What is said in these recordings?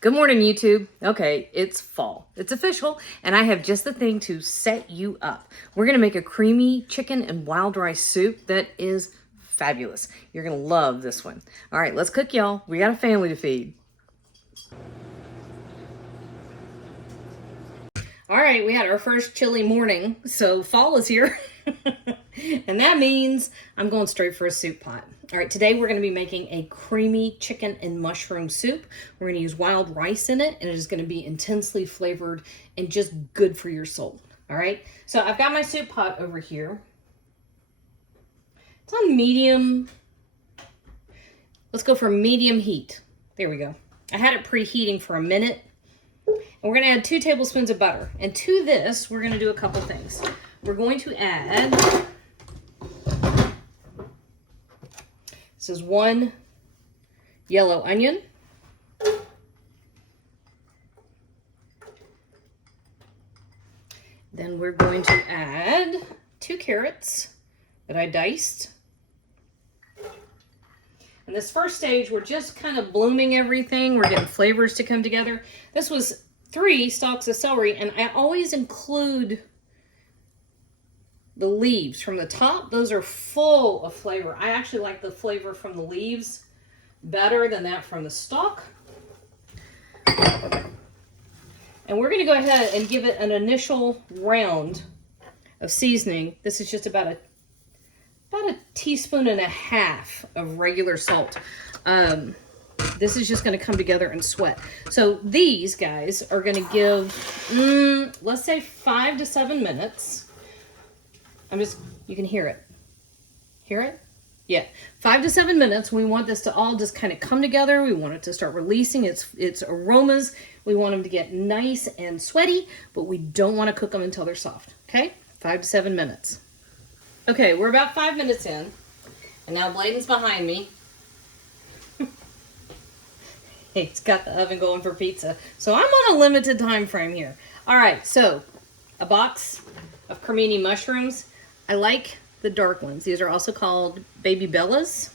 Good morning, YouTube. Okay, it's fall. It's official, and I have just the thing to set you up. We're gonna make a creamy chicken and wild rice soup that is fabulous. You're gonna love this one. All right, let's cook, y'all. We got a family to feed. All right, we had our first chilly morning, so fall is here. And that means I'm going straight for a soup pot. All right, today we're going to be making a creamy chicken and mushroom soup. We're going to use wild rice in it, and it is going to be intensely flavored and just good for your soul. All right, so I've got my soup pot over here. It's on medium. Let's go for medium heat. There we go. I had it preheating for a minute. And we're going to add 2 tablespoons of butter. And to this, we're going to do a couple things. We're going to add, this is 1 yellow onion. Then we're going to add 2 carrots that I diced. In this first stage, we're just kind of blooming everything. We're getting flavors to come together. This was 3 stalks of celery, and I always include the leaves from the top. Those are full of flavor. I actually like the flavor from the leaves better than that from the stalk. And we're going to go ahead and give it an initial round of seasoning. This is just about a teaspoon and a half of regular salt. This is just going to come together and sweat. So these guys are going to give, let's say 5 to 7 minutes. You can hear it. Hear it? Yeah. 5 to 7 minutes. We want this to all just kind of come together. We want it to start releasing its aromas. We want them to get nice and sweaty, but we don't want to cook them until they're soft. Okay? 5 to 7 minutes. Okay, we're about 5 minutes in, and now Bladen's behind me. He's got the oven going for pizza, so I'm on a limited time frame here. All right, so a box of cremini mushrooms. I like the dark ones. These are also called baby bellas.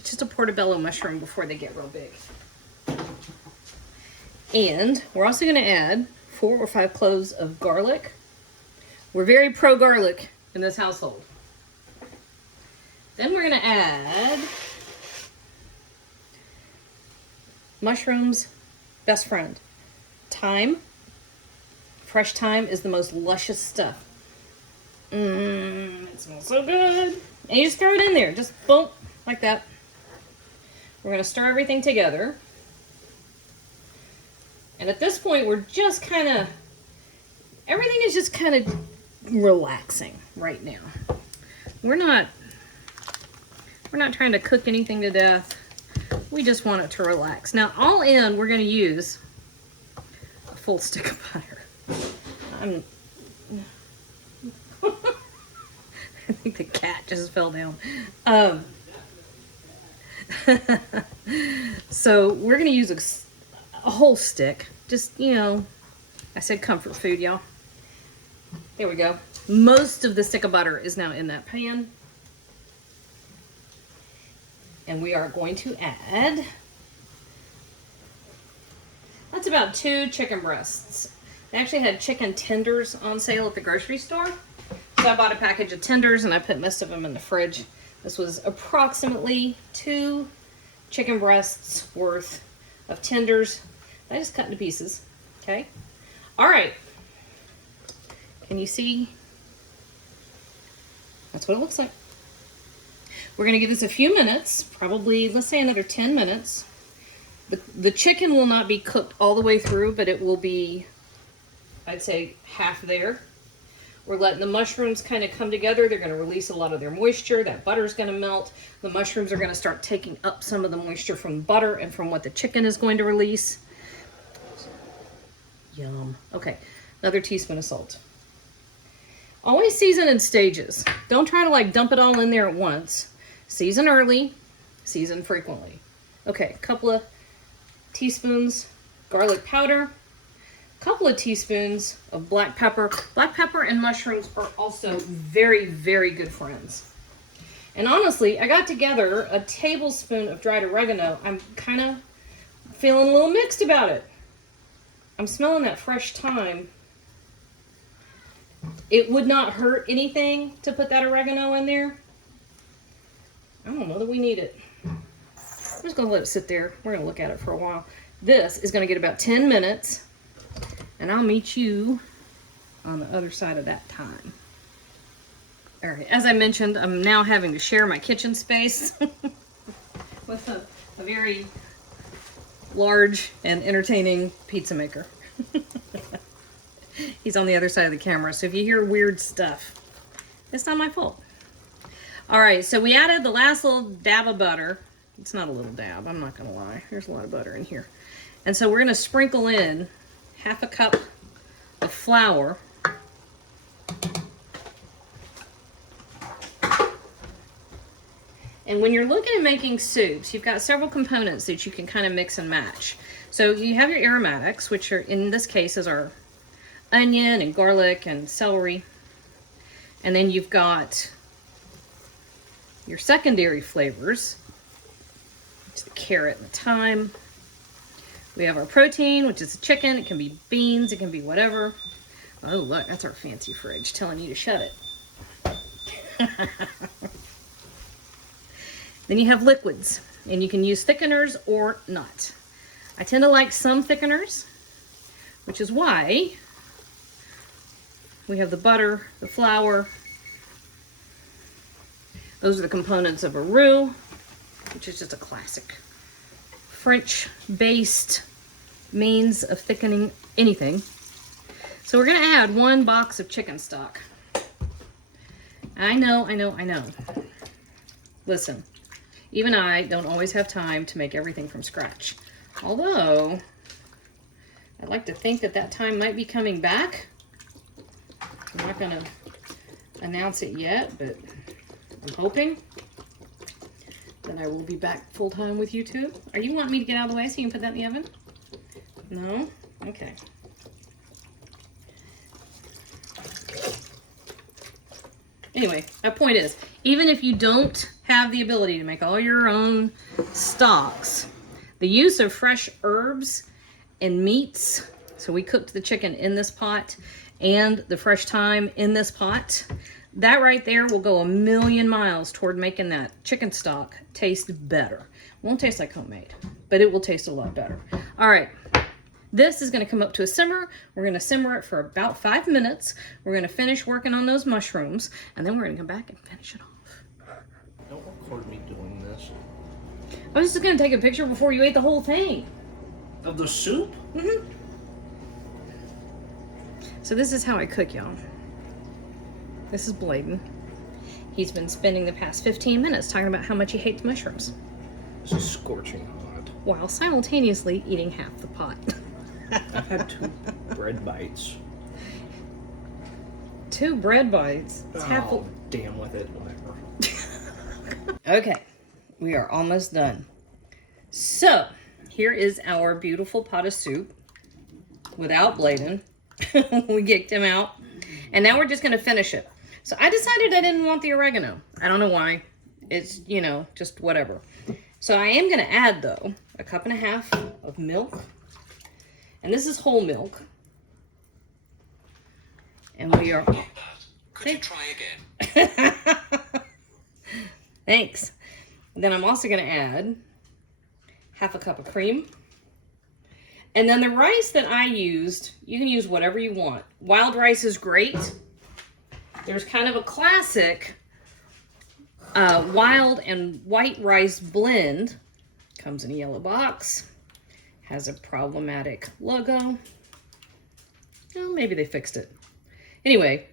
It's just a portobello mushroom before they get real big. And we're also going to add 4 or 5 cloves of garlic. We're very pro garlic in this household. Then we're going to add mushrooms' best friend, thyme. Fresh thyme is the most luscious stuff. It smells so good. And you just throw it in there, just boom, like that. We're going to stir everything together. And at this point, we're just kind of, everything is just kind of relaxing right now. We're not trying to cook anything to death. We just want it to relax. Now, all in, we're going to use a full stick of butter. I think the cat just fell down. So we're going to use a whole stick. Just, I said comfort food, y'all. There we go. Most of the stick of butter is now in that pan. And we are going to add, that's about 2 chicken breasts. They actually had chicken tenders on sale at the grocery store. So I bought a package of tenders and I put most of them in the fridge. This was approximately 2 chicken breasts worth of tenders. I just cut into pieces, okay? All right. Can you see? That's what it looks like. We're going to give this a few minutes, probably, let's say another 10 minutes. The chicken will not be cooked all the way through, but it will be, I'd say, half there. We're letting the mushrooms kind of come together. They're going to release a lot of their moisture. That butter's going to melt. The mushrooms are going to start taking up some of the moisture from the butter and from what the chicken is going to release. Yum. Okay, another teaspoon of salt. Always season in stages. Don't try to dump it all in there at once. Season early, season frequently. Okay, a couple of teaspoons garlic powder, a couple of teaspoons of black pepper. Black pepper and mushrooms are also very, very good friends. And honestly, I got together a tablespoon of dried oregano. I'm kind of feeling a little mixed about it. I'm smelling that fresh thyme. It would not hurt anything to put that oregano in there. I don't know that we need it. I'm just going to let it sit there. We're going to look at it for a while. This is going to get about 10 minutes, and I'll meet you on the other side of that time. All right, as I mentioned, I'm now having to share my kitchen space with a very large and entertaining pizza maker. He's on the other side of the camera, so if you hear weird stuff, it's not my fault. All right, so we added the last little dab of butter. It's not a little dab, I'm not gonna lie. There's a lot of butter in here. And so we're gonna sprinkle in half a cup of flour. And when you're looking at making soups, you've got several components that you can kind of mix and match. So you have your aromatics, which are, in this case, is our onion and garlic and celery. And then you've got your secondary flavors, which is the carrot and the thyme. We have our protein, which is the chicken. It can be beans, it can be whatever. Oh, look, that's our fancy fridge telling you to shut it. Then you have liquids, and you can use thickeners or not. I tend to like some thickeners, which is why we have the butter, the flour. Those are the components of a roux, which is just a classic French-based means of thickening anything. So we're gonna add 1 box of chicken stock. I know. Listen. Even I don't always have time to make everything from scratch. Although, I'd like to think that that time might be coming back. I'm not going to announce it yet, but I'm hoping that I will be back full-time with YouTube. Are you wanting me to get out of the way so you can put that in the oven? No? Okay. Anyway, my point is, even if you don't have the ability to make all your own stocks, the use of fresh herbs and meats, so we cooked the chicken in this pot, and the fresh thyme in this pot, that right there will go a million miles toward making that chicken stock taste better. Won't taste like homemade, but it will taste a lot better. All right. This is going to come up to a simmer. We're going to simmer it for about 5 minutes. We're going to finish working on those mushrooms, and then we're going to come back and finish it off. Don't record me doing this. I was just going to take a picture before you ate the whole thing. Of the soup? Mm-hmm. So this is how I cook, y'all. This is Bladen. He's been spending the past 15 minutes talking about how much he hates mushrooms, This is scorching hot. while simultaneously eating half the pot. I've had 2 bread bites. 2 bread bites. It's half full. Damn with it, whatever. Okay, we are almost done. So, here is our beautiful pot of soup without Bladen. We kicked him out. And now we're just going to finish it. So I decided I didn't want the oregano. I don't know why. It's, you know, just whatever. So I am going to add, though, 1.5 cups of milk. And this is whole milk. And we are... Could you try again? Thanks. Then I'm also going to add 1/2 cup of cream. And then the rice that I used, you can use whatever you want. Wild rice is great. There's kind of a classic wild and white rice blend. Comes in a yellow box. Has a problematic logo. Well, maybe they fixed it. Anyway,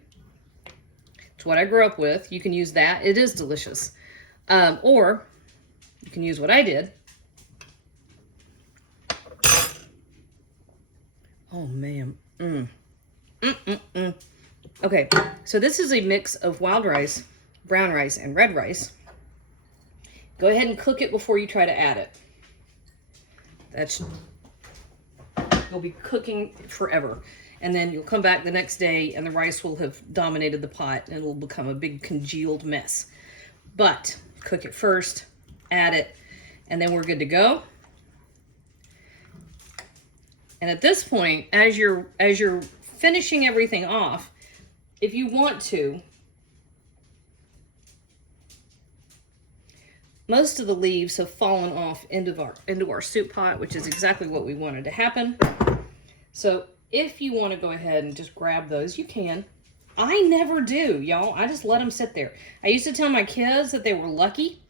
it's what I grew up with. You can use that. It is delicious. Or you can use what I did. Oh, man. Okay, so this is a mix of wild rice, brown rice, and red rice. Go ahead and cook it before you try to add it. You'll be cooking forever. And then you'll come back the next day and the rice will have dominated the pot and it'll become a big congealed mess. But cook it first, add it, and then we're good to go. And at this point, as you're finishing everything off, if you want to, most of the leaves have fallen off into our soup pot, which is exactly what we wanted to happen. So if you want to go ahead and just grab those, you can. I never do, y'all. I just let them sit there. I used to tell my kids that they were lucky.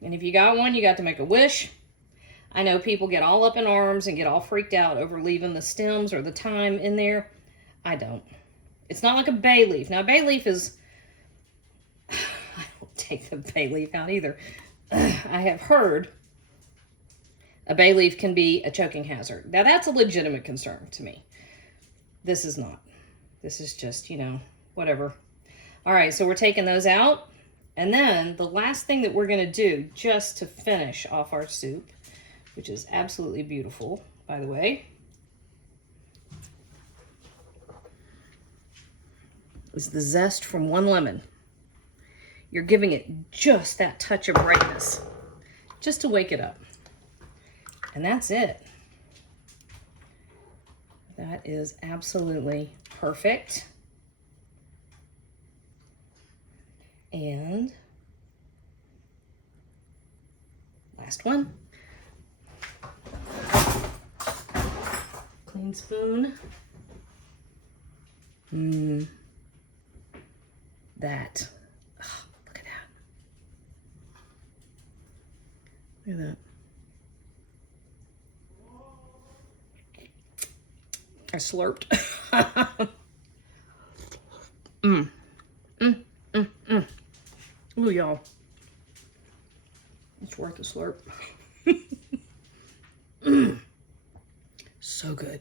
And if you got one, you got to make a wish. I know people get all up in arms and get all freaked out over leaving the stems or the thyme in there. I don't. It's not like a bay leaf. Now, a bay leaf is... I don't take the bay leaf out either. I have heard a bay leaf can be a choking hazard. Now, that's a legitimate concern to me. This is not. This is just, you know, whatever. All right, so we're taking those out. And then the last thing that we're going to do just to finish off our soup, which is absolutely beautiful, by the way, is the zest from one lemon. You're giving it just that touch of brightness, just to wake it up. And that's it. That is absolutely perfect. And last one. Clean spoon. That. Oh, look at that. Look at that. I slurped. Ooh, y'all. It's worth a slurp. So good.